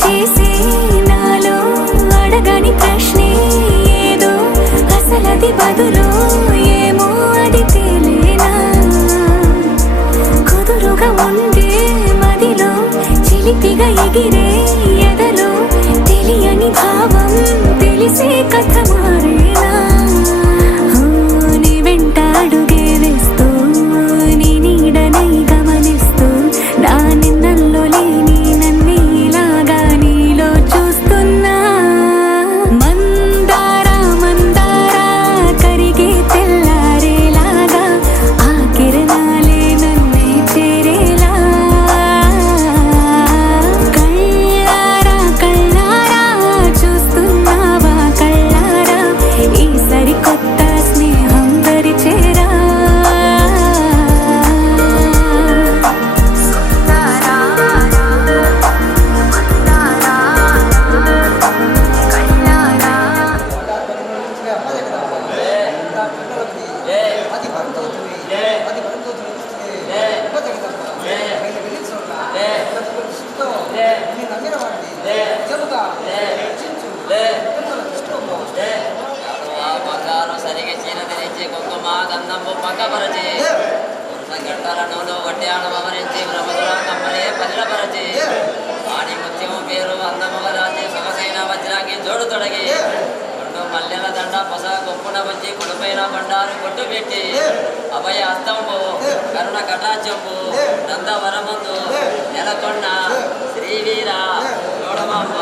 చేసే నాలో అడగని ప్రశ్నే ఏదో అసలది బదులు ఏమో అది తేలేనా కుదురుగా ఉండే మదిలో చిలిపిగా ఎగిరే ఎదలో తెలియని భావం తెలిసే కథ మారేనా నీ వెంట అడుగే వేస్తూ నీ నీడనై గమనిస్తూ నా నిన్నల్లో లేని నన్నే ఇలాగా నీలో చూస్తున్నా మందారా మందారా కరిగే తెల్లారేలాగా ఆ కిరణాలే నన్నే చేరేలా కళ్ళారా కళ్ళారా చూస్తున్నావా కళ్ళారా ఈ సరికొత్త స్నేహం దరిచేరా బంగారం సరిగా చీర ధరించి కుంకుమ గంధంబు పక్కపరచి సంఘటనలో వడ్డ్యాణం అమరించి బ్రహ్మదుల కమ్మలే పదిలపరచి ఆడి ముత్యము పేరు అందముగ రాజి సొగసైన వజ్రాంగి జోడు తొడగి రెండు మల్లెల దండ పొస కొప్పున వచ్చి కొడుపైన బండారు కొట్టు పెట్టి అభయ హస్తంబు కరుణ కటాచంబు నందవరమందు నెలకొన్న శ్రీవీర చూడమాంబ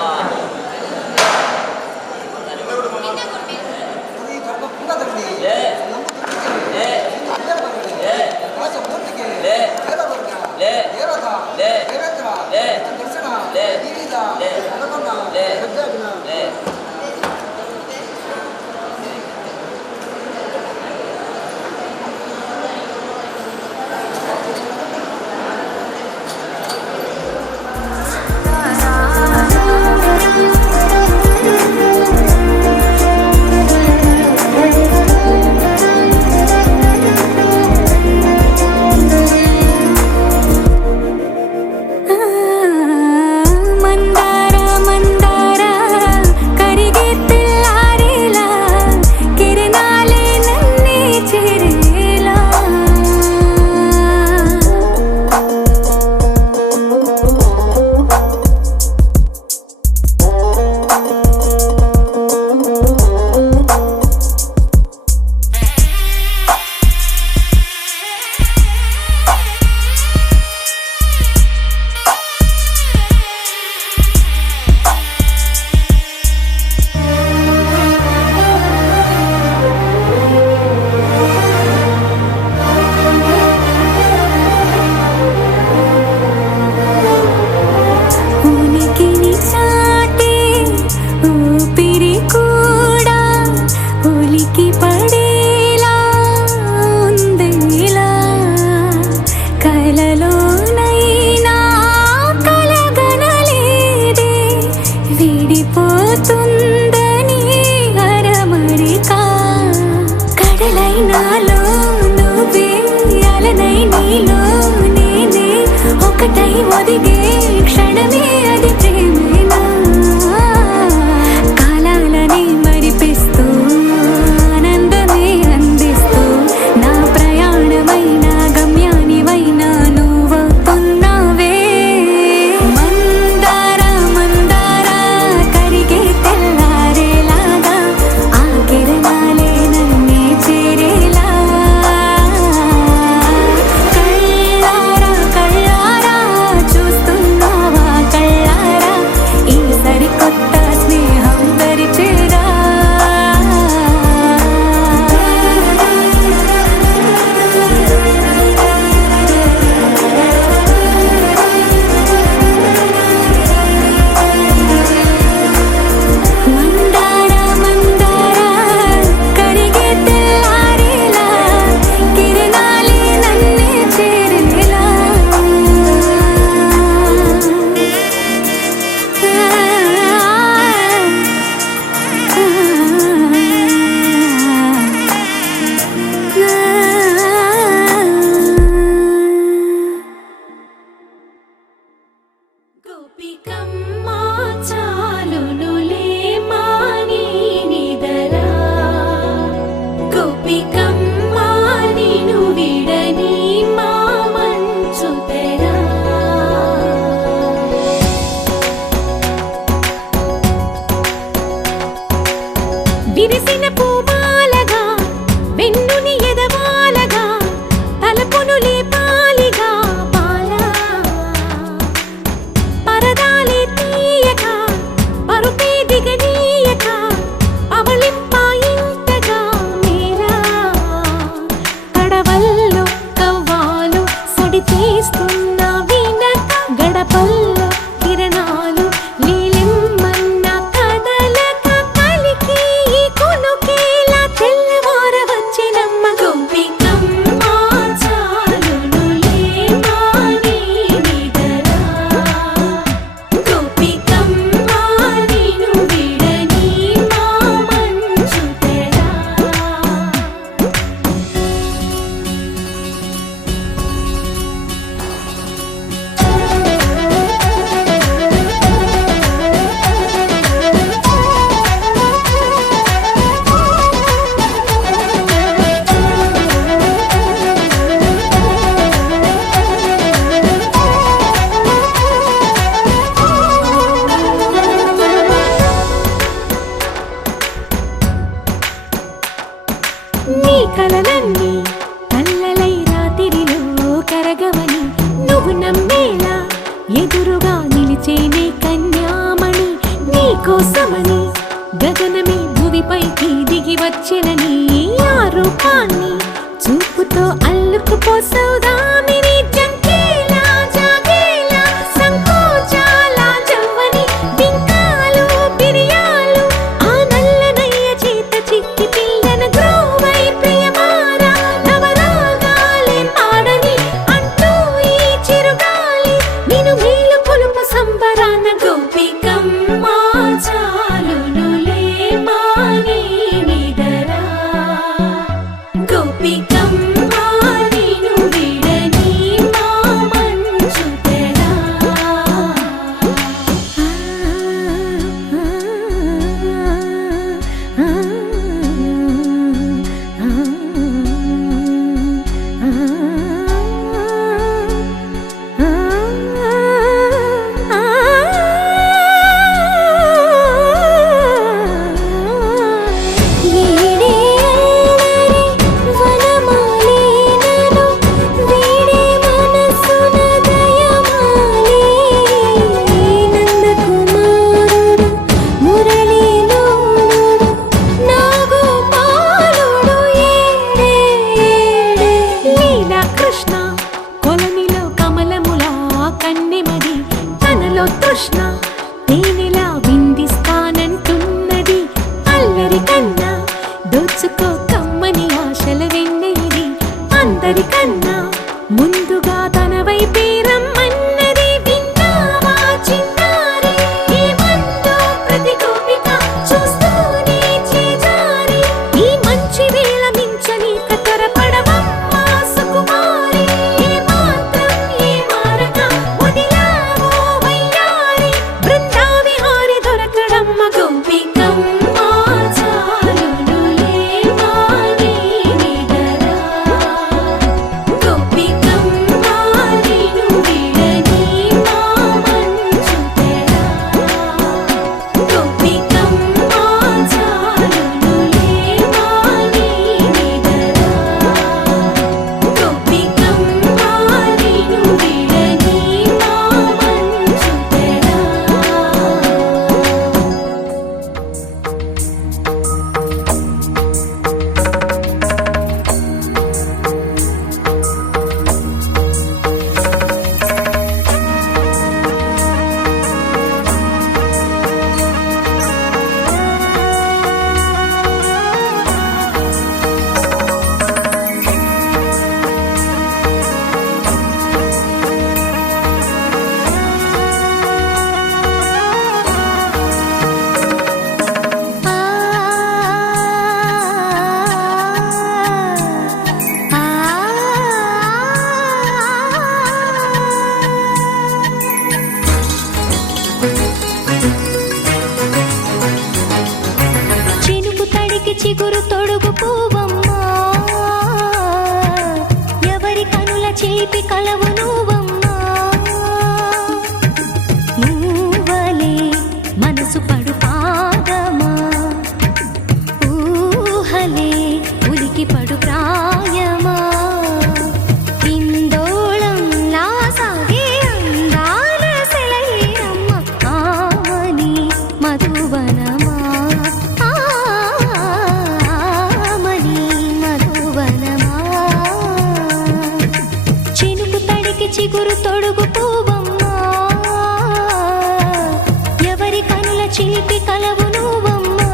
విరిసిన పూమాలగా వెన్నుని ఎదవాలగా తలపును లేపాలిగా బాలా పరదాలే తీయక పరుపే దిగనీయక అవలింపాయింతగా మేరా కడవల్లో కవ్వాలు సడి చేస్తున్న వీణక గడపల్లో కిరణాలు లీలెమ్మన్న కదలక కలికి ఈ కొనుకేలా తెల్లవార వచ్చినమ్మ గోపికమ్మ చాలునులే మాని నిదరా గోపికమ్మ నిను విడని మా మంచు తెరా నీ కలలన్నీ కల్లలై రాత్రిలో కరగవని నువ్వు నమ్మేలా ఎదురుగా నిలిచేనే కన్యామణి నీ కోసమని గగనమే భూమిపైకి దిగి వచ్చెనని ఆ రూపాన్ని చూపుతో అల్లుకుపోసౌదామిని జంకేలా జాగేలా సంకోచాల జవ్వని బింకాలు బిరియాలు ఆ నల్లనయ్య చేత చిక్కి పిల్లన గ్రోవై ప్రియమారా నవరాగాలే పాడని అంటూ ఈ చిరుగాలి నిను మేలు కొలుపు సంబరాన గోపికమ్మ చాలునులే మాని నిదరా గోపికమ్మ నిను విడని మా మంచు తెరా కృష్ణ కొలనిలో కమలములా కన్నెమది తనలో తృష్ణ తేనెలా విందిస్తానంటున్నది అల్లరి కన్నా దోచుకో కమ్మని ఆశల వెన్నెయిది అందరికన్నా ముందుగా తన వైపే రమ్మన్నది విన్నావా చిన్నారి ఏమందో ప్రతి గోపిక చూస్తూనే చేజారి ఈ మంచి వేళ మించని కతరపడవమ్మ సుకుమారి ఏ మాత్రం ఏ మారక వదిలావో వయ్యారి బృందావిహారి దొరకడమ్మ గోపికమ్మ చాలునులే మాని నిదరా గోపికమ్మ నిను విడని మా మంచు తెరా గోపికమ్మ చాలునులే మాని నిదరా గోపికమ్మ నిను విడని మా మంచు తెరా చినుకు తడికి చిగురు తొడుగు పూవమ్మా ఎవరి కనుల చేపి కలవు నువ్వమ్మా నువ్వలే మనసు పడు పాదమా చిలిపి కలవు నువ్వమ్మా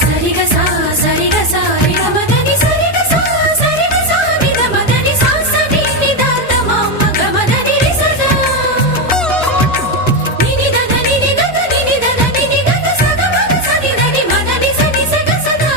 సరిగ సా సరిగ సా రిగ మదని సరిగ సా సరిగ సా నిద మదని సా సని నిదాత మమ్మ గమదని రిసదా నిని దద నిని గద నిని దద నిని గద సగ మగ సని దని మదని సని సగ సదా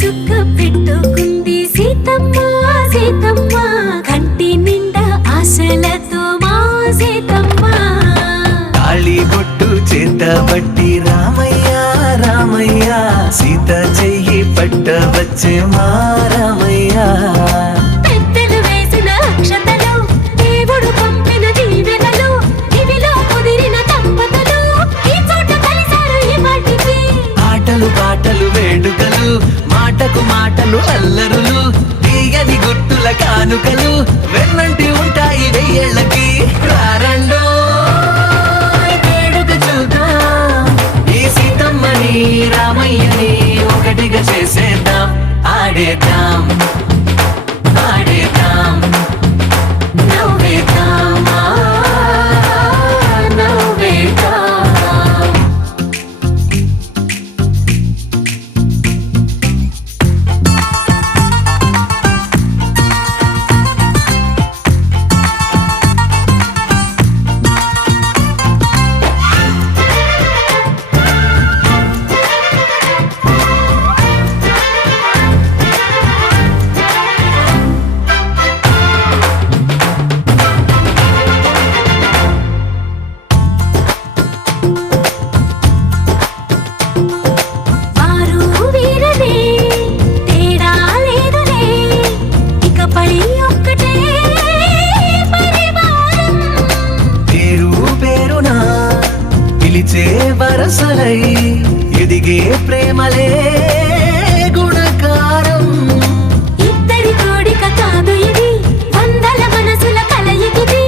చుక్క పెట్టుకుంది సీతమ్మ సీతమ్మ కంటి నిండా ఆశలతో మా సీతమ్మ తాళి బొట్టు చేతబట్టి రామయ్య రామయ్య సీత చెయ్యి పట్టవచ్చే మా రామయ్య పెద్దలు వేసిన అక్షతలు దేవుడు పంపిన దీవెనలు ఇవిలో కుదిరిన దంపతులు ఈ చోట కలిసారు ఈ వాటికి ఆటలు పాటలు వేడుకలు మాటకు మాటలు అల్లరులు తీయని గుర్తుల కానుకలు వెన్నంటి ఉంటాయి వెయ్యేళ్ళకి రారండో వేడుక చూద్దాం ఈ సీతమ్మని రామయ్యని ఒకటిగా చేసేద్దాం ఆడేద్దాం ఆడేద్దాం నవ్వేద్దాం నవ్వేద్దాం వరసలై ఎదిగే ప్రేమలే గుణకారం ఇద్దరి కోడిక కాదు ఇది వందల మనసుల కలయికిది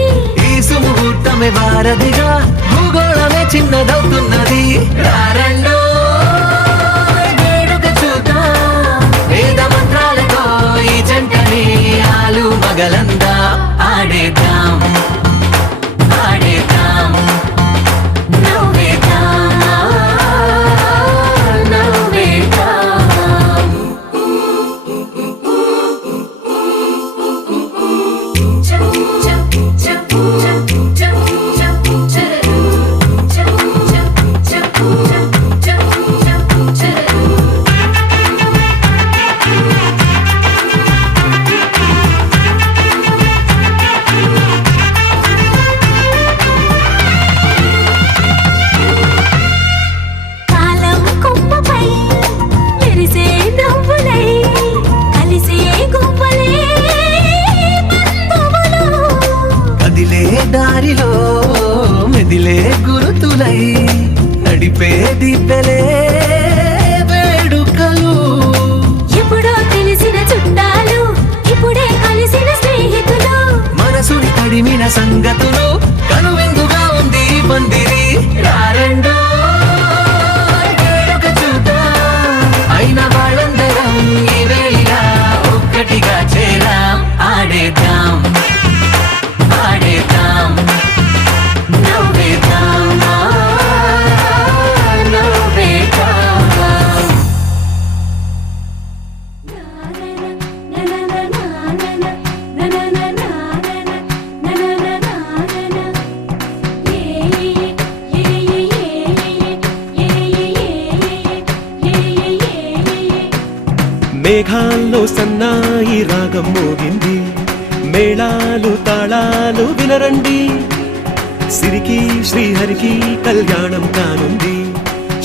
ఈ సుముహూర్తమే వారధిగా భూగోళమే చిన్నదవుతున్నది రారండో వేడుక చూద్దాం వేద మంత్రాలతో ఈ జంటని ఆలు మగలందా ఆడేద్దాం ఆడేద్దాం Cha cha cha cha cha cha cha cha cha cha దారిలో మెదిలే గురుతులై నడిపే దిబ్బెలే వేడుకలు. ఎప్పుడో తెలిసిన చుట్టాలు ఇప్పుడే కలిసిన స్నేహితులు, మనసుని తడిమిన సంగతులు కనువిందుగా ఉంది పందిరి. రారండో వేడుక చూద్దాం, అయిన వాళ్ళందరం ఈ వేళ ఒక్కటిగా చేరాం. ఆడేద్దాం ఆడేద్దాం నవ్వేద్దాం నవ్వేద్దాం. మేఘాల్లో సన్నాయి రాగం మోగింది, మేళాలు తాళాలు వినరండి. సిరికి శ్రీహరికి కళ్యాణం కానుంది,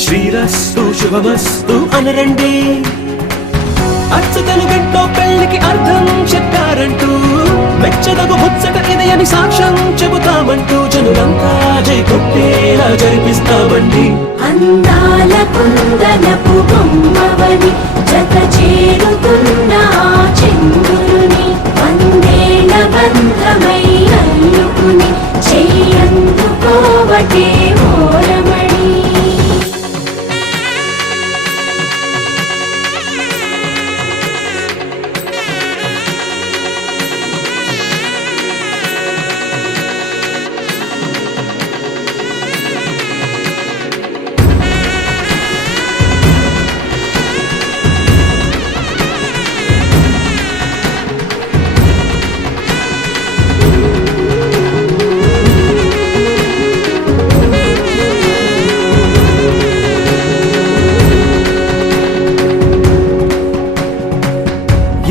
శ్రీరస్తు శుభమస్తు అనరండి. అచ్చతలు గంటో పెళ్లికి అర్థం చెప్పారంటూ, మెచ్చదగు ముచ్చట ఇది అని సాక్ష్యం చెబుతామంటూ, జనులంతా జై కొట్టేలా జరిపిస్తామండి. అందాల కుందనపు బొమ్మవని జత చేరుతున్న ఆ చంద్రుని, వందేళ్ల బంధమై అల్లుకుని చెయ్యందుకోవటే ఓరమణి.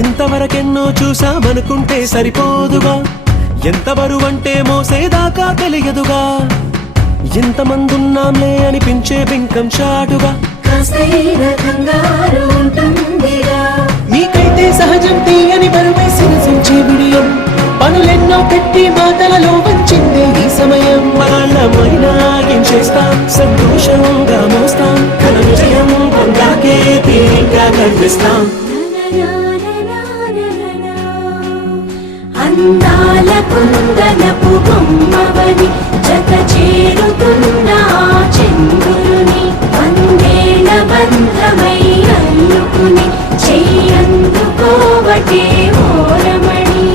ఇంతవరకెన్నో చూసామనుకుంటే సరిపోదుగా, ఎంత బరువంటే మోసేదాకా తెలియదుగా. ఇంతమందున్నాంలే అనిపించే బింకం చాటుగా, కాస్తైన కంగారు ఉంటుందిగా. మీకైతే సహజం తీయని బరువై సిరసించే విడియం, పనులెన్నో పెట్టి మాటలలో వంచిందే ఈ సమయం. వాళ్ళమైనా ఏం చేస్తాం, సంతోషంగా మోస్తాం, ఘన విజయం పొందాకే తీరిగ్గా కనిపిస్తాం. అందాల కుందనపు బొమ్మవని జత చేరుతున్న ఆ చంద్రుని, వందేళ్ల బంధమై అల్లుకుని చెయ్యందుకోవటే ఓరమణి.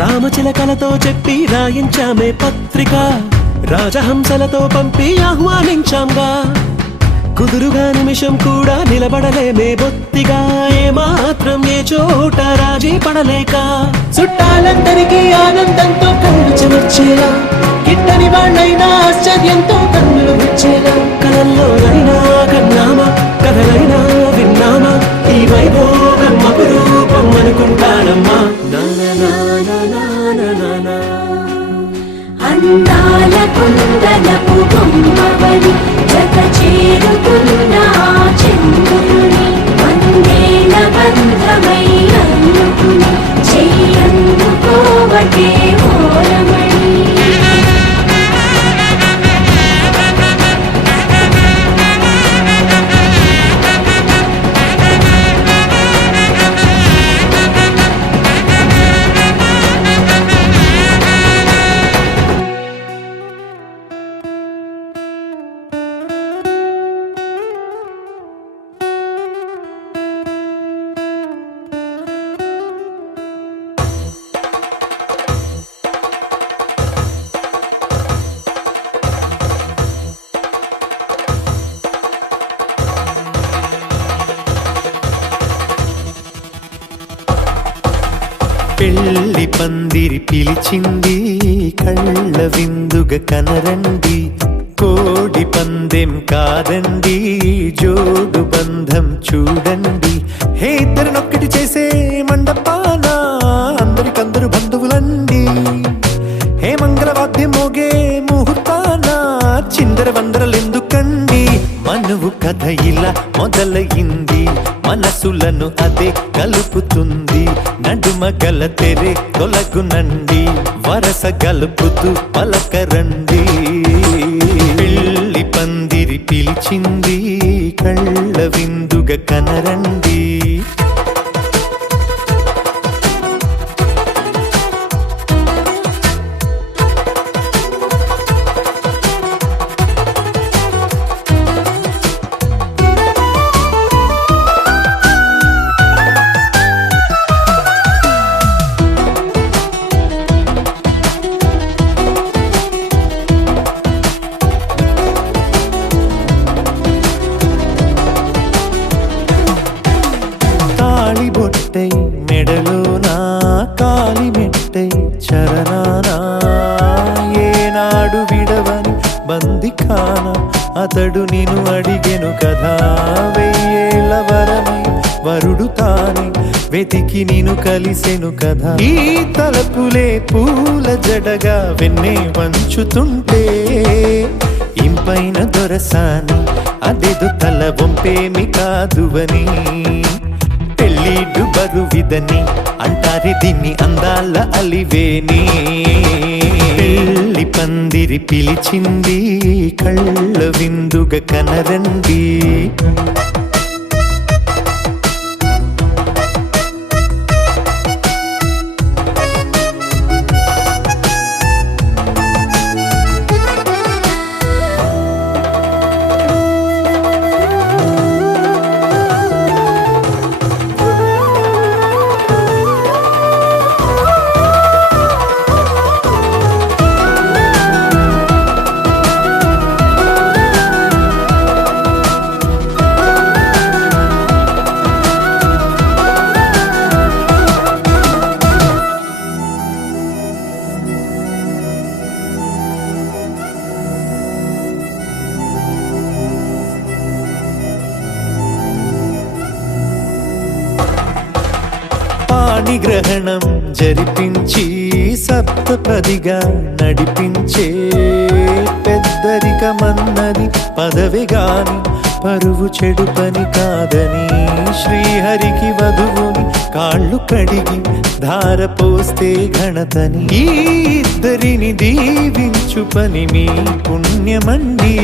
రామచిలకలతో చెప్పి రాయించామే పత్రిక, రాజహంసలతో పంపి ఆహ్వానించాంగా. కుదురుగా నిమిషం కూడా నిలబడలేమే బొత్తిగా, ఏ మాత్రం ఏ చోట రాజీ పడలేక. చుట్టాలందరికీ ఆనందంతో కళ్ళు చెమర్చేలా, గిట్టని వాళ్ళైనా ఆశ్చర్యంతో కన్నులు వచ్చేలా. కలల్లోనైనా కన్నామా, కథలైనా విన్నామా, ఈ వైభోగం అపురూపం అనుకుంటానమ్మా. అందాల కుందనపు బొమ్మవని జత చేరుతున్న ఆ చంద్రుని, వందేళ్ల బంధమై అల్లుకుని చెయ్యందుకోవటే ఓరమణి. పెళ్లి పందిరి పిలిచింది కళ్ళ విందుగ కనరండి కోడి పందెం కాదండి జోడు బంధం చూడండి హే ఇద్దరినొక్కటి చేసే మండపాన అందరికందరు బంధువులండి హే మంగళవాద్యం మోగే ముహూర్తాన చిందర వందరలెందుకండి మనువు కథ ఇలా మొదలయింది మనసులను అదే కలుపుతుంది నడుమ గల తెరే తొలగునండి వరస గలుపుతూ పలకరండి పెళ్లి పందిరి పిలిచింది కళ్ళ విందుగ కనరండి బొట్టై మెడలోనా కాలి మెట్టై చరణానా ఏనాడు విడవని బందిఖాన అతడు నిన్ను అడిగెను కదా వెయ్యేళ్ళ వరమై వరుడు తానే వెతికి నిన్ను కలిసెను కదా ఈ తలపులే పూల జడగా వెన్నే వంచుతుంటే ఇంపైన దొరసాని అదేదో తల వంపేమి కాదువని పెళ్ళిడు బరువిదని అంటారే దీన్ని అందాల అలివేని పెళ్లి పందిరి పిలిచింది కళ్ళ విందుగ కనరండి పాణిగ్రహణం జరిపించి సప్తపదిగా నడిపించే పెద్దరికమన్నది పదవి గాని పరువు చెడు పని కాదని శ్రీహరికి వధువుని కాళ్ళు కడిగి ధార పోస్తే ఘనతని ఈ ఇద్దరిని దీవించు పని మీ పుణ్యమండి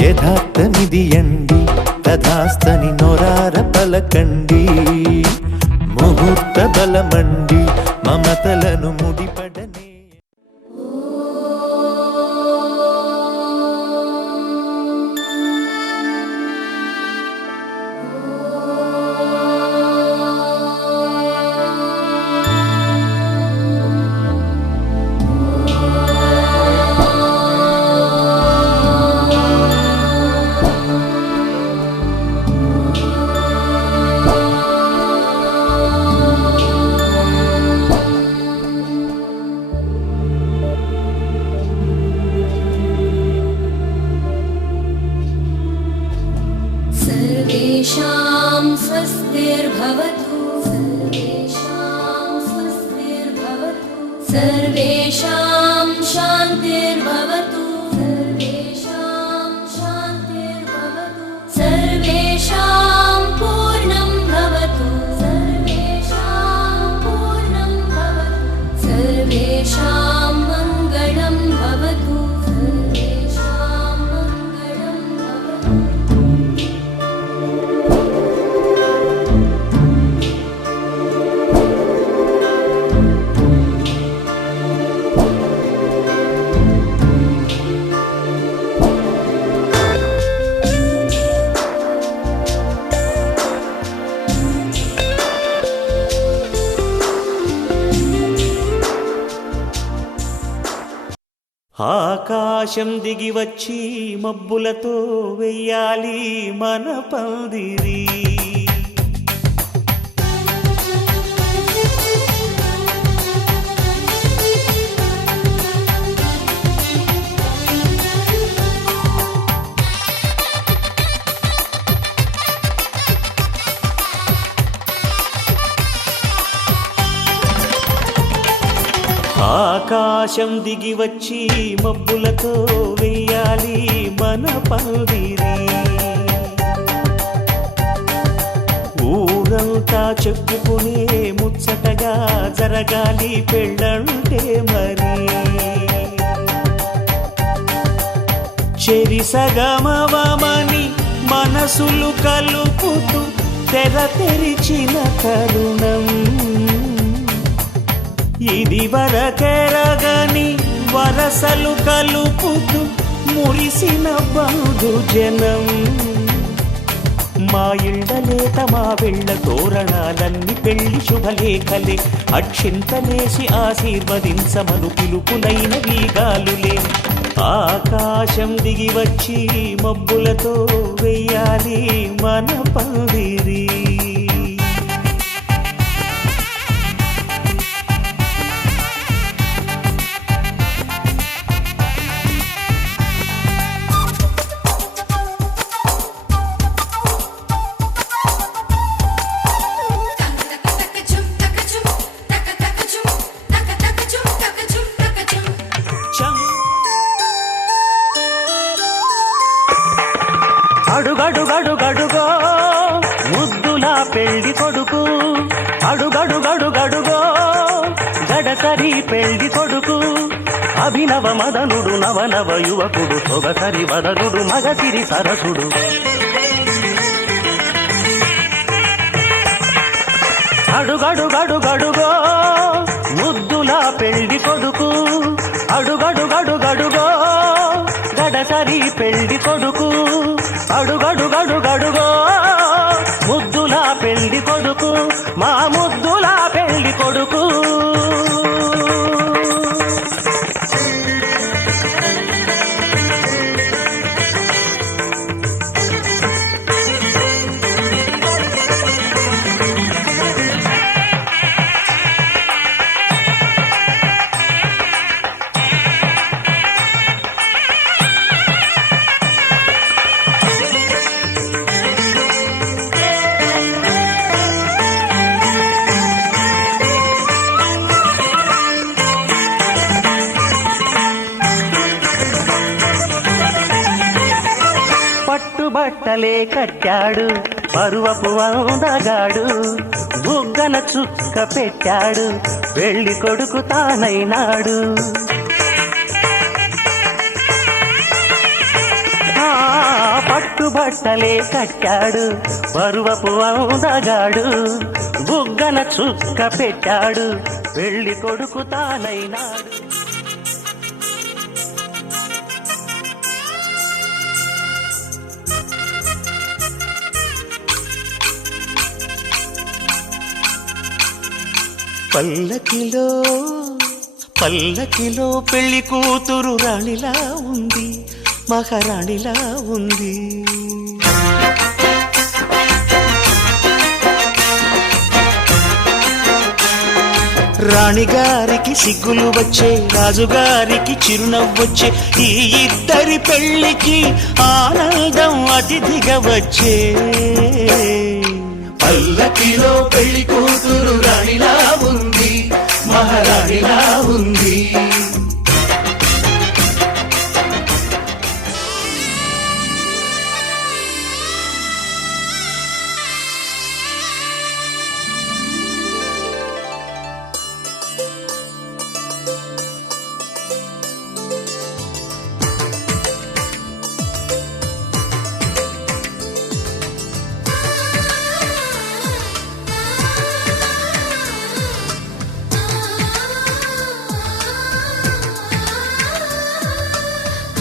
యథార్థమిది అండి తథాస్తని నొరార పలకండి ముహూర్త బలమండి మమతలను ముడిపడనే सर्वेषां स्वस्तिर्भवतु सर्वेषां स्वस्तिर्भवतु सर्वेषां शान्तिर्भवतु सर्वेषां शान्तिर्भवतु सर्वेषां पूर्णं भवतु सर्वेषां पूर्णं भवतु सर्वेषां मङ्गलं भवतु सर्वेषां मङ्गलं भवतु ఆకాశం దిగి వచ్చి మబ్బులతో వెయ్యాలి మన పందిరి ఆకాశం దిగి వచ్చి మబ్బులతో వెయ్యాలి మన పందిరి. ఊరంతా చెప్పుకునే ముచ్చటగా జరగాలి పెళ్ళంటే మరి. చెరిసగమవమని మనసులు కలుపుతూ తెర తెరిచిన తరుణం. ఇది వరకెరగని వరసలు కలుపుతూ మురిసిన బంధుజనం. మా ఇళ్ళలేత మా వెళ్ళ తోరణాలన్నీ పెళ్లి శుభలేఖలే. అక్షింతలేసి ఆశీర్వదించమను పిలుపులైన వీగాలులే. ఆకాశం దిగి వచ్చి మబ్బులతో వెయ్యాలి మన పందిరి. అడుగడుగడుగడుగో ముద్దులా పెళ్లి కొడుకు. అడుగడుగడుగడుగో గడసరి పెళ్లి కొడుకు. అభినవ మదనుడు నవనవ యువకుడు. సొగసరి వదనుడు మగసిరి సరసుడు. అడుగడుగడుగడుగో ముద్దులా పెళ్లి కొడుకు. అడుగడుగడుగడుగో గడసరి పెళ్లి కొడుకు. అడుగడుగడుగడుగో ముద్దులా పెళ్లి కొడుకు. మా ముద్దులా పెళ్లి కొడుకు. పట్టుబట్టలే కట్టాడు పరువపు అందగాడు. బుగ్గన చుక్క పెట్టాడు పెళ్లి కొడుకు తానైనాడు. పట్టుబట్టలే కట్టాడు పరువపు అందగాడు. బుగ్గన చుక్క పెట్టాడు పెళ్లి కొడుకు తానైనాడు. పల్లకిలో పల్లకిలో పెళ్లి కూతురు రాణిలా ఉంది, మహారాణిలా ఉంది. రాణిగారికి సిగ్గులు వచ్చే, రాజుగారికి చిరునవ్వొచ్చే. ఈ ఇద్దరి పెళ్లికి ఆనందం అతిథిగా వచ్చే. పల్లకిలో పెళ్లి కూతురు రాణిలా ఉంది, మహారాణిలా ఉంది.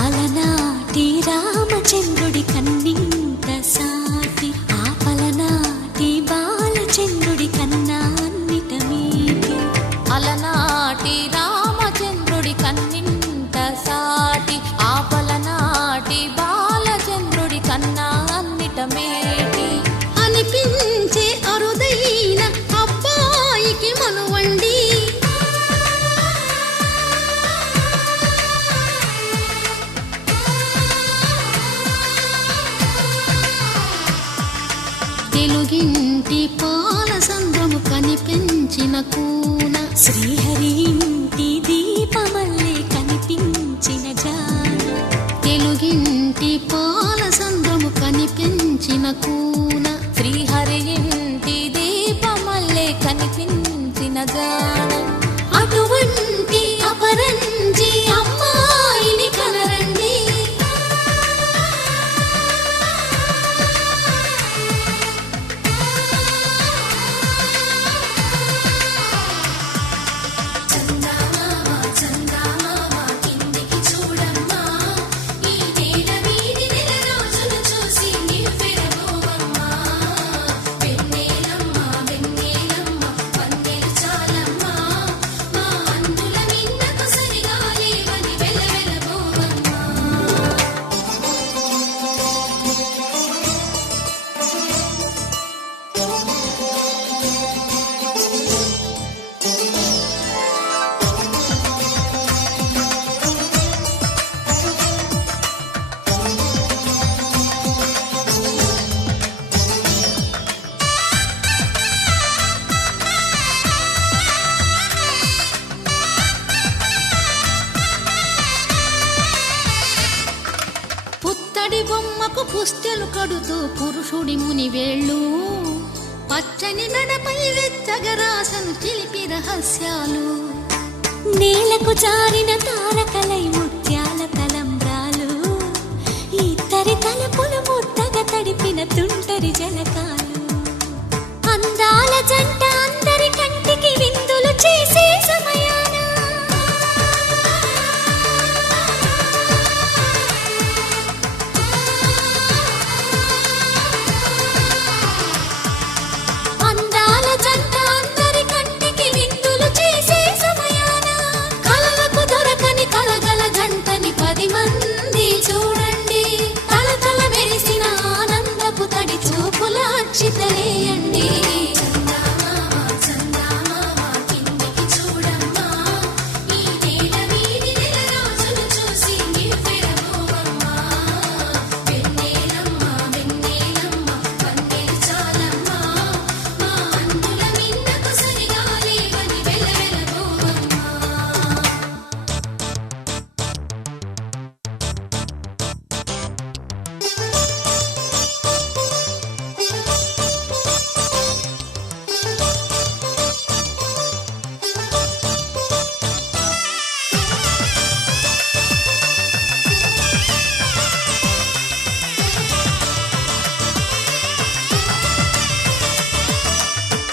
అలనాటి రామచంద్రుడి కన్నింత సాటి, ఆపలనాటి బాలచంద్రుడి కన్నా అన్నిట మీటి. అలనాటి రామచంద్రుడి కన్నింత సాటి, ఆపలనాటి బాలచంద్రుడి కన్నా అన్నిట మేటి. అనిపించే అరుదైన అబ్బాయికి మనువండి, తెలుగింటి పాల సంద్రము కనిపించిన కూ కూన శ్రీహరి ఇంటి దీపమల్లే కనిపించిన జాన తెలుగింటి పాల సంద్రము కనిపించిన కూన శ్రీహరి ఇంటి దీపమల్లే కనిపించిన జాన అటువంటి అపరంజి అమ్మాయిని కనరండి చందమామ చందమామ కిందికి చూడమ్మా ఈ నేల వీడి నెల రోజులు చూసి నివ్వెరబోవమ్మా వెన్నెలమ్మ వెన్నెలమ్మ వన్నెలు చాలమ్మా మా అందుల మిన్నకు సరిగా లేవని వెలవెలబోవమ్మా పుత్తడి బొమ్మకు పుస్తెలు కడుతూ పురుషుడి ముని వేళ్ళు పచ్చని నడపై వెచ్చగరాసను చిలిపి రహస్యాలు నేలకు జారిన తారకలై ముత్యాల తలంబ్రాలు ఇద్దరి తలపులు ముద్దగా తడిపిన తుంటరి జలకాలు అందాల జంట అందరి కంటికి విందులు చేసే సమయాన అందాల జంట అందరి కంటికి విందులు చేసే సమయాన కలలకు దొరకని కలగల జంటని 10 మంది చూడండి తల మెరిసిన ఆనందపు తడి చూపుల అక్షితలేయండి చందమామ చందమామ కిందికి చూడమ్మా ఈ నేల వీడి నెల రోజులు చూసి నివ్వెరబోవమ్మా వెన్నెలమ్మ వెన్నెలమ్మ వన్నెలు చాలమ్మా మా అందుల మిన్నకు సరిగా లేవని వెలవెలబోవమ్మా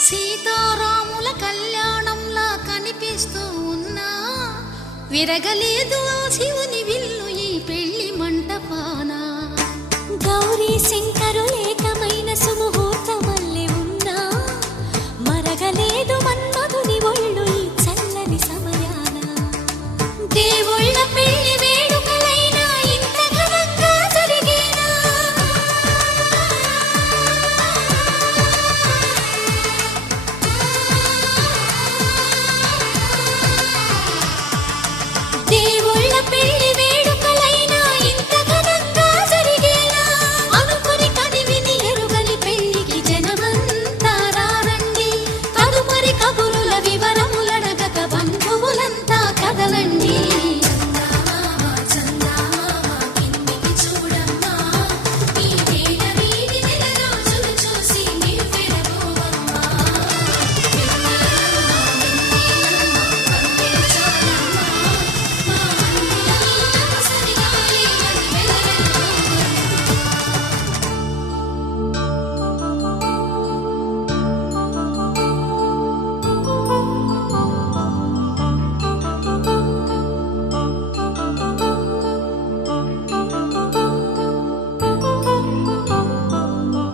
సీతారాముల కళ్యాణంలా కనిపిస్తూ ఉన్నా విరగలేదు ఆ శివుని విల్లు ఈ పెళ్లి మంటపాన గౌరీ శంకరులేకమైన సుముహూర్తమల్లె ఉన్నా మరగలేదు మన్మధుని ఒళ్ళు ఈ చల్లని సమయాన దేవుళ్ళ పెళ్లి వేడుకలైనా ఇంత ఘనంగా జరిగేనా దేవుళ్ళ పెళ్లి వేడుకలైనా ఇంత ఘనంగా జరిగేనా అనుకుని కదివిని ఎరుగని పెళ్లికి జనమంతా రారండి తదుపరి కబురుల వివరములడగక బంధువులంతా కదలండి చందమామ చందమామ కిందికి చూడమ్మా ఈ నేల వీడి నెల రోజులు చూసి నివ్వెరబోవమ్మా వెన్నెలమ్మ వెన్నెలమ్మ వన్నెలు చాలమ్మా మా అందుల మిన్నకు సరిగా లేవని వెలవెలబోవమ్మా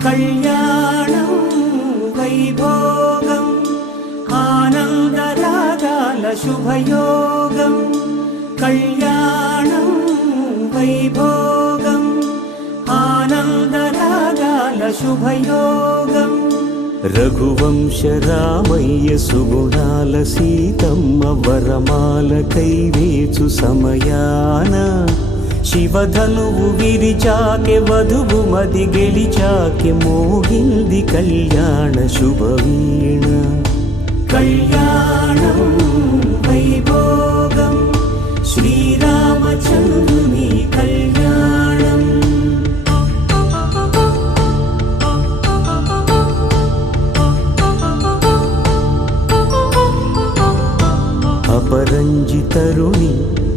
కళ్యాణం వైభోగం ఆనందరాగాల శుభయోగం కళ్యాణం వైభోగం ఆనందరాగాల శుభయోగం రఘువంశ రామయ్య సుగుణాల సీతమ్మ వరమాల కైవేచు సమయాన శివధనువు విరిచాకె వధువు మది గెలిచాకె మోగింది కళ్యాణ శుభవీణ కళ్యాణం వైభోగం శ్రీరామచంద్రుని కళ్యాణం. అపరంజితరుణి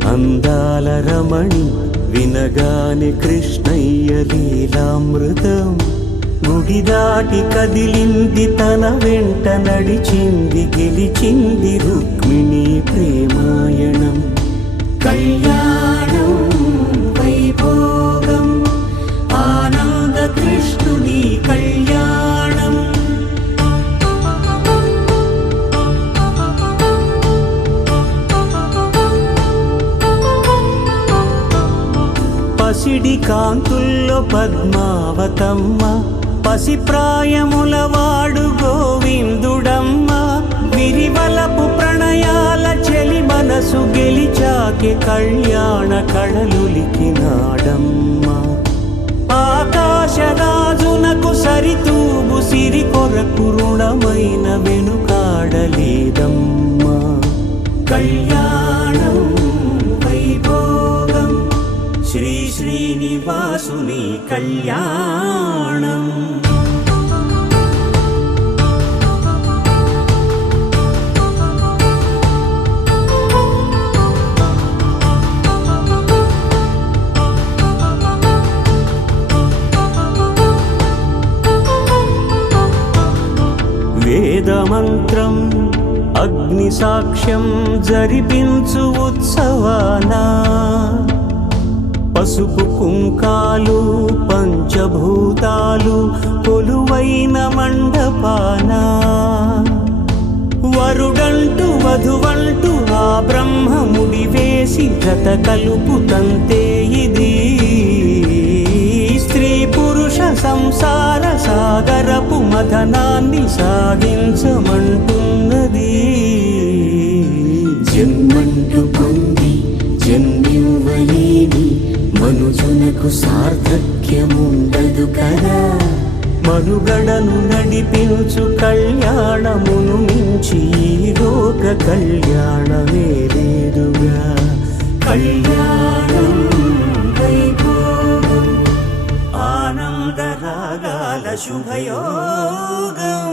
అందాల రమణి వినగానే కృష్ణయ్య లీలామృతం. గుడి దాటి కదిలింది తన వెంట నడిచింది గెలిచింది రుక్మిణి ప్రేమాయణం. కళ్యాణం వైభోగం ఆనంద కృష్ణుని కళ్యాణం. పసిడి కాంతుల్లో పద్మావతమ్మ పసిప్రాయముల వాడు గోవిందుడమ్మ. విరివలపు ప్రణయాల చెలి మనసు గెలిచాకే కళ్యాణ కళలులికినాడమ్మ. ఆకాశరాజునకు సరితూగు సిరి కొరకు రుణమైన వెనుకాడలేదమ్మా. కళ్యాణం వైభోగం శ్రీ శ్రీనివాసుని కళ్యాణం. వేదమంత్రం అగ్ని సాక్ష్యం జరిపించు ఉత్సవానా. పసుపు కుంకాలు పంచభూతాలు కొలువైన మండపాన. వరుడంటూ వధువంటూ ఆ బ్రహ్మముడి వేసి జత కలుపుతంతే ఇది. స్త్రీ పురుష సంసార సాగరపు మథనాన్ని సాగించమంటున్నది. జన్మంటూ పొంది జన్మివ్వలేని మనుజునకు సార్థక్యముండదు కదా. మనుగడను నడిపించు కళ్యాణమును మించి ఈ లోక కళ్యాణమే లేదుగా. కళ్యాణం వైభోగం ఆనంద రాగాల శుభయోగం.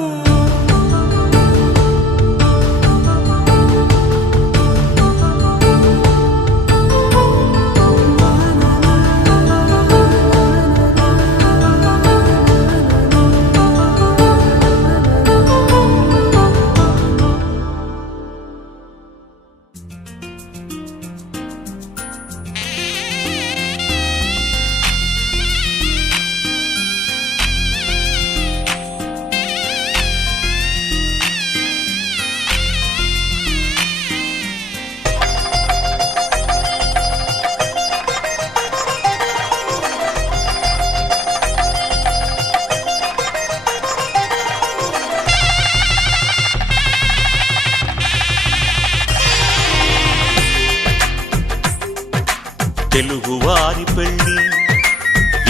తెలుగువారి పెళ్ళి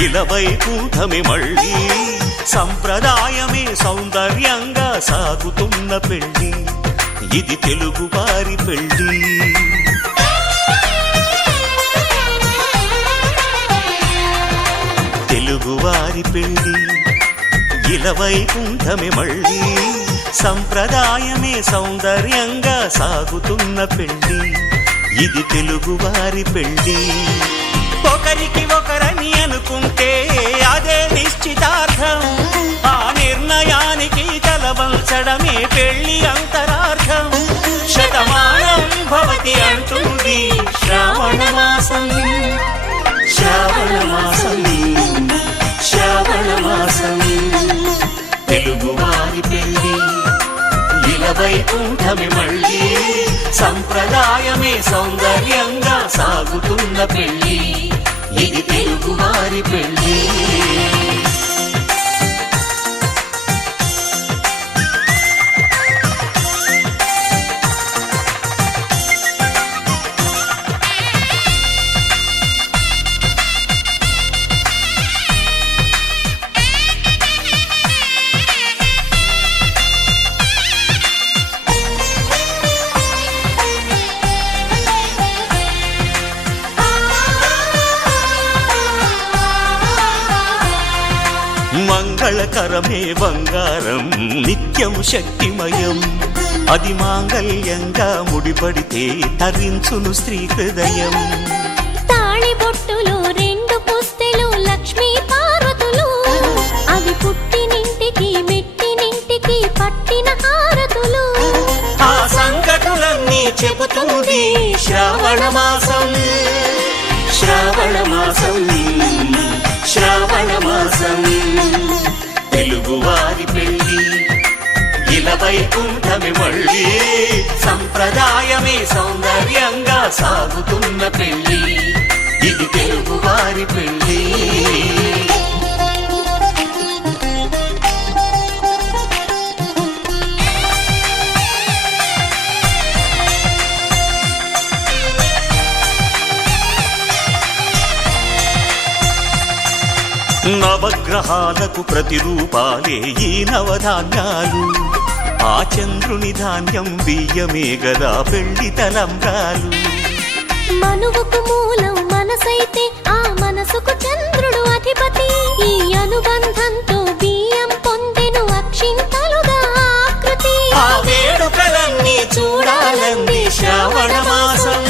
ఇలవైకుంఠమే మళ్ళీ. సంప్రదాయమే సౌందర్యంగా సాగుతున్న పెళ్ళి ఇది తెలుగువారి పెళ్ళి. తెలుగువారి పెళ్ళి ఇలవైకుంఠమే మళ్ళీ. సంప్రదాయమే సౌందర్యంగా సాగుతున్న పెళ్ళి ఇది తెలుగువారి పెళ్ళి. ఒకరికి ఒకరని అనుకుంటే అదే నిశ్చితార్థం. ఆ నిర్ణయానికి తలవంచడమే పెళ్ళి అంతరార్థం. శతమానం భవతి అంటుంది శ్రావణ మాసం. శ్రావణ మాసం శ్రావణ మాసం తెలుగువారి పెళ్ళి ఇలవైకుంఠమే మళ్ళీ. సంప్రదాయమే సౌందర్యంగా సాగుతున్న పెళ్ళి ఇది తెలుగువారి పెళ్ళి. మంగళకరమే బంగారం నిత్యం శక్తిమయం అది మాంగళ్యంగా ముడిపడితే తరించును స్త్రీ హృదయం తాళిబొట్టులో 2 పుస్తెలు లక్ష్మీ పార్వతులు అవి పుట్టినింటికి మెట్టినింటికి పట్టిన హారతులు ఆ సంకటులన్నీ చెబుతుంది శ్రావణ మాసం శ్రావణ మాసం శ్రావణ మాసం తెలుగువారి పెళ్ళి ఇలా వైకుంఠమి మళ్ళీ సంప్రదాయమే సౌందర్యంగా సాగుతున్న పెళ్ళి ఇది తెలుగువారి పెళ్ళి నవగ్రహాలకు ప్రతిరూపాలే ఈ నవధాన్యాలు ఆ చంద్రుని ధాన్యం బియ్యమే గదా పెళ్లి తలంబ్రాలు మనువుకు మూలం మనసైతే ఆ మనసుకు చంద్రుడు అధిపతి ఈ అనుబంధంతో బియ్యం పొందెను అక్షింతలుగా ఆకృతి ఆ వేడుకలన్నీ చూడాలంది శ్రావణ మాసం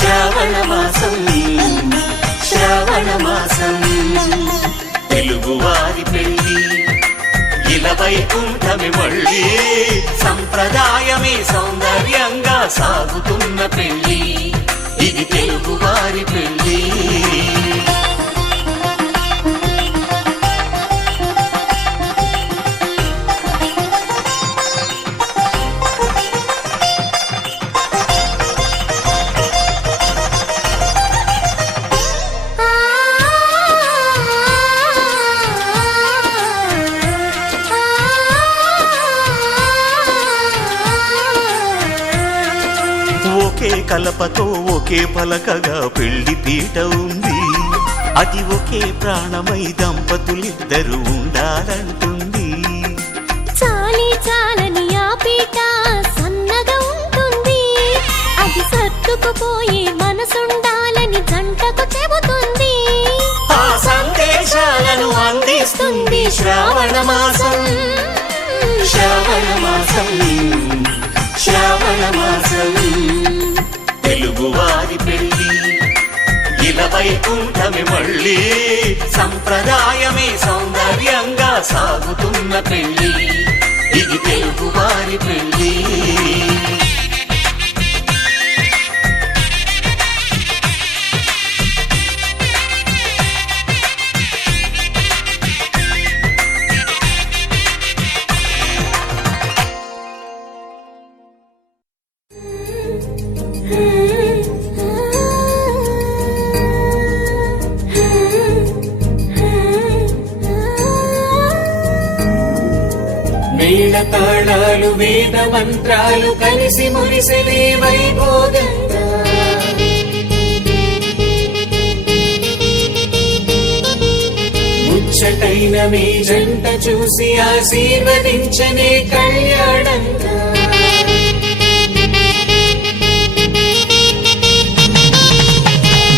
శ్రావణ మాసం శ్రావణ మాసం తెలుగువారి పెళ్ళి ఇలా వైకుంఠమి మళ్ళీ సంప్రదాయమే సౌందర్యంగా సాగుతున్న పెళ్ళి ఇది తెలుగువారి పెళ్ళి ఒకే కలపతో ఒకే పలకగా పెళ్లి పీట ఉంది అది ఒకే ప్రాణమై దంపతులిద్దరూ ఉండాలంటుంది చాలి చాలని ఆ పీట సన్నగా ఉంటుంది అది సర్దుకుపోయే మనసుండాలని జంటకు చెబుతుంది ఆ సందేశాలను అందిస్తుంది శ్రావణ మాసం శ్రావణ మాసం శ్రావణ మాసం తెలుగువారి పెళ్ళి ఇలా వైకుంఠమి మళ్ళీ సంప్రదాయమే సౌందర్యంగా సాగుతున్న పెళ్ళి ఇది తెలుగువారి పెళ్ళి మేళతాళాలు వేద మంత్రాలు కలిసి మురిసెలే వైభోగంగా ముచ్చటైన మీ జంట చూసి ఆశీర్వదించనే కళ్యాణంగా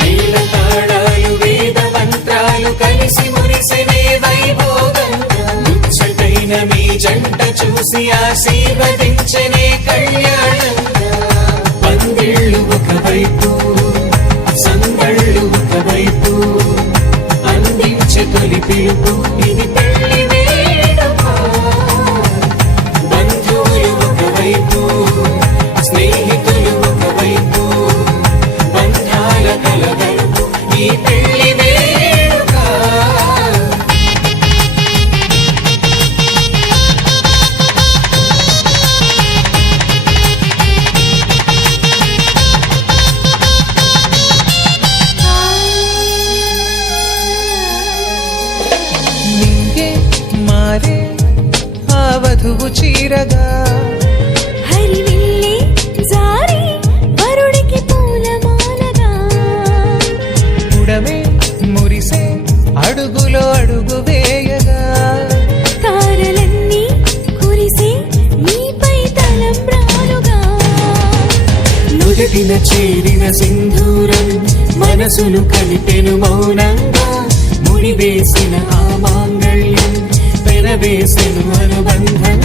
మేళతాళాలు వేద మంత్రాలు కలిసి మురిసెలే వైభోగంగా ముచ్చటైన మీ జంట చూసి ఆశీర్వదించనే కళ్యాణంగా పందిళ్ళు ఒకవైపు సంగళ్ళు ఒకవైపు అందించే తొలి పిలుపు ఇది పెళ్లి వేడుక బంధువులు ఒకవైపు స్నేహితులు ఒకవైపు బంధాల కలగలుపు ఈ పెళ్లి వేడుక మారే ఆ వధువు చీరగా హరివిల్లి జారి వరుడికి పూలమాలగా ఉడమే మురిసే అడుగులో అడుగు వేయగా తారలన్నీ కురిసి నీపై తలంబ్రాలుగా నుదిటిన చేరిన సింధూరం మనసును కలిపెను మౌనంగా ముడివేసిన ఆ మాంగళ్యం వేసెను అనుబంధం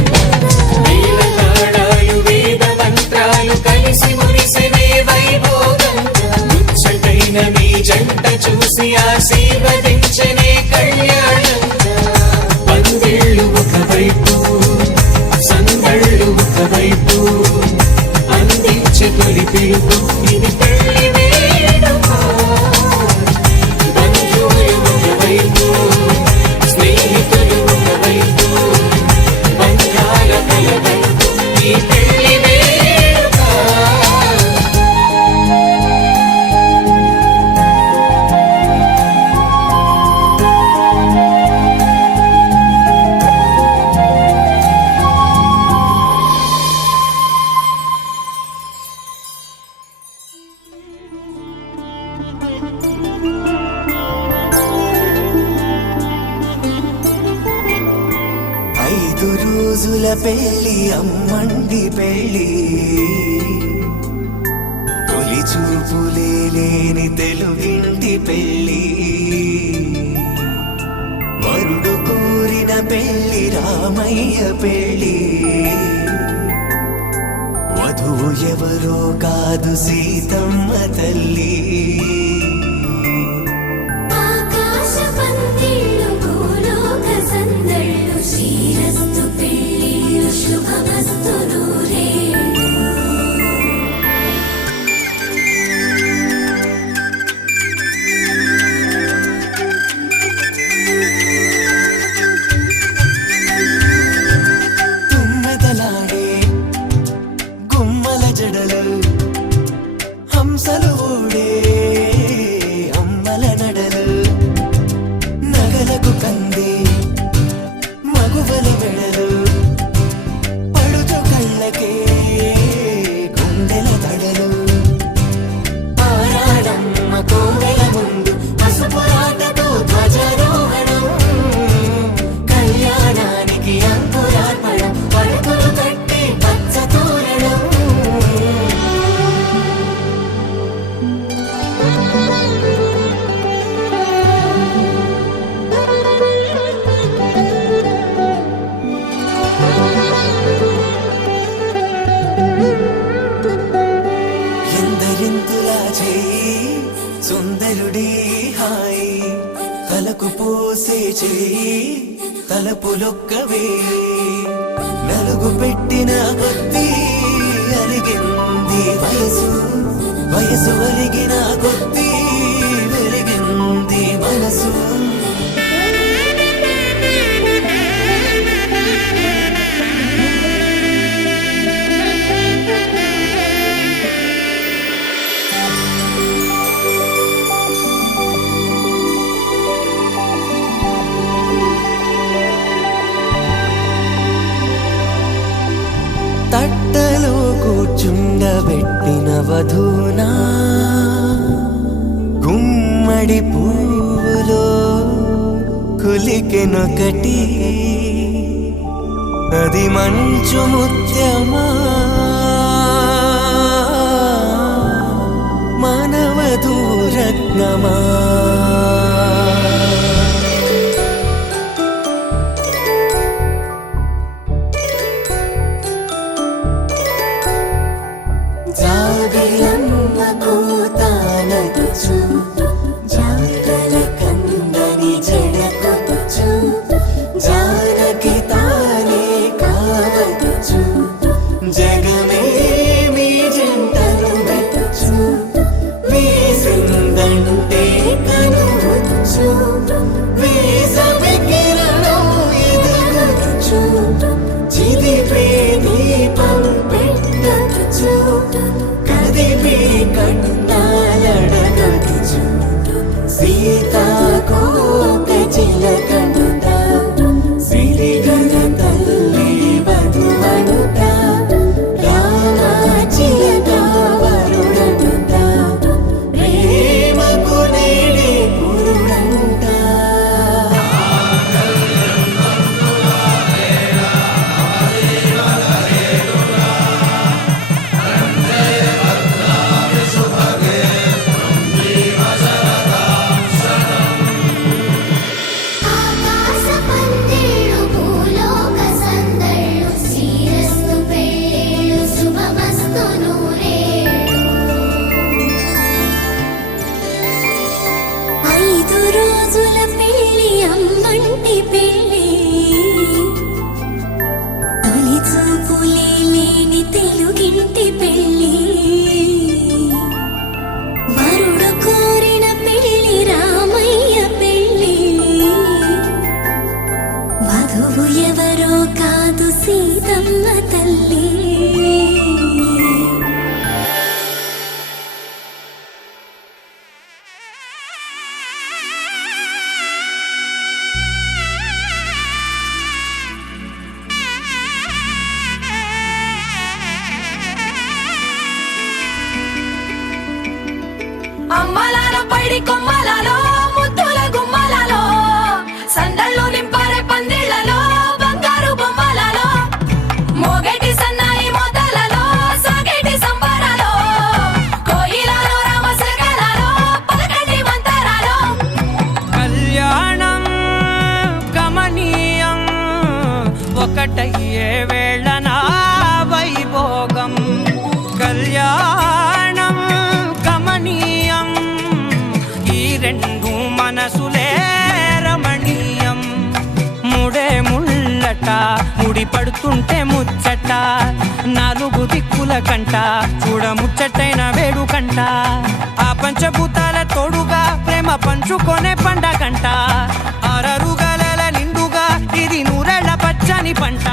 వేల తాళాలు వేద మంత్రాలు కలిసి మురిసెనే వైభోగంగా ముచ్చటైన మీ జంట చూసి ఆశీర్వదించనే కళ్యాణంగా పందిళ్ళు ఒకవైపు సందళ్ళు ఒకవైపు అందించే తొలి పిలుపు ఇది పెళ్లి వేడుక బంధువులు ఒకవైపు స్నేహితులు ఒకవైపు బంధాల కలవైపు ఈ పెళ్లి వేడుక ఐదు రోజుల పెళ్లి అమ్మండి పెళ్లి తొలి చూపులే లేని తెలుగింటి పెళ్లి వరుడు కోరిన పెళ్లి రామయ్య పెళ్లి వధువు ఎవరో కాదు సీతమ్మ తల్లి ఆకాశ పందిళ్ళు భూలోక సందళ్ళు శ్రీరస్తు పెళ్ళిళ్ళు శుభమస్తు నూరేళ్ళు తుమ్మెదలాడే గుమ్మల జడలు హంసలు ఊడే అమ్మల నడలు నగలకు కంది మగువల వెడలు పడుచు కళ్ళకే గుండెల తడలు ఆరాడమ్మ కోవెల ముందు పసుపురాటతో ధ్వజారోహణం కళ్యాణానికి అంకురార్పణం పడుకులు కట్టి పచ్చ తోరణం ఎందరింతులా చేయి సుందరుడి హాయి తలకు పోసే చేయి తలపులొక్కవే నలుగు పెట్టిన కొద్దీ అలిగింది వయసు వయసు ఒలిగిన కొద్దీ వెలిగింది మనసు తట్టలో కూర్చుండబెట్టిన వధూనా గుమ్మడి పువ్వులో కులికెనొకటి అది మంచు ముత్యమా మానవధూరత్నమా జాబిలమ్మ కూతానదుచు జాడల కందని జడకొచ్చు జానకి తానే కావదుచు జగమే మీ జంటను వెతుచు వీసిందంటే కనువచ్చు వీసవి కిరణం ఎదుగుచు చిదిపే దీపం పెట్టచ్చు కదిపే రమ్మంటి పెళ్ళి తొలి చూపులే లేని తెలుగింటి పెళ్ళి వరుడు కోరిన పెళ్ళి రామయ్య పెళ్ళి వధువు ఎవరో కాదు సీతమ్మ తల్లి అమ్మలాల పైడి కొమ్మలలో ముద్దుల గుమ్మలలో సందళ్ళు నింపరే పందిళ్లలో బంగారు బొమ్మలలో మోగేటి సన్నాయి మొదలలో సాగేటి సంబరాలో కోయిలలో రామసగలలో పలకటి మంతరాలో కళ్యాణం గమనీయం ఒకటయ్యే వేళ నా వైభోగం కళ్యాణం గమనీయం ఈ రెండు మనసులే రమణీయం ముడే ముళ్ళట ముడి పడుతుంటే ముచ్చట నాలుగు దిక్కుల కంట చూడ ముచ్చటైన వేడుకంట ఆ పంచభూతాల తోడుగా ప్రేమ పంచుకొనే పండగంట ఆరరుగల నిండుగా ఇది నూరెళ్ళ పచ్చని పంట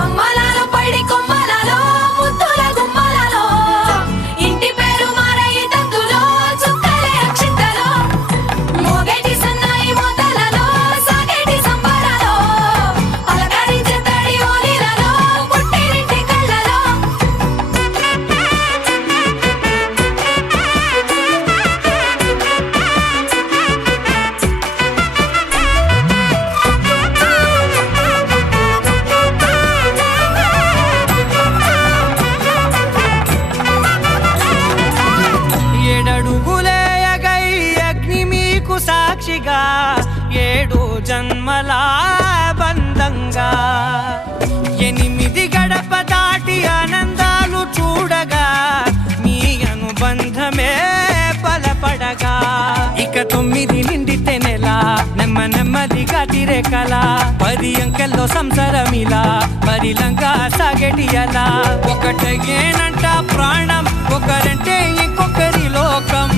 అమ్మలాల పైడి కొమ్మలలో ముద్దుల గుమ్మలలో ఇంటి పేరు మారయి తందులో చుక్కలే అక్షింతలో మోగేటి సన్నాయి మొదలలో సాగేటి సంబరాలో పలకరించే తడి ఓలిలలో పుట్టినింటి కళ్ళలో ఏడడుగులే ఎగై అగ్ని మీకు సాక్షిగా ఏడు జన్మల బంధంగా ఎనిమిది గడప దాటి ఆనందాలు చూడగా మీ అనుబంధమే బలపడగా ఇక 9 నిండితే నెల నెమ్మదిగా తిరేకల 10 అంకెల్లో సంసారమిలా పరిలంగా సాగేటి అలా ఒకటేనంట ప్రాణం ఒకరంటే ఇంకొకరి లోకం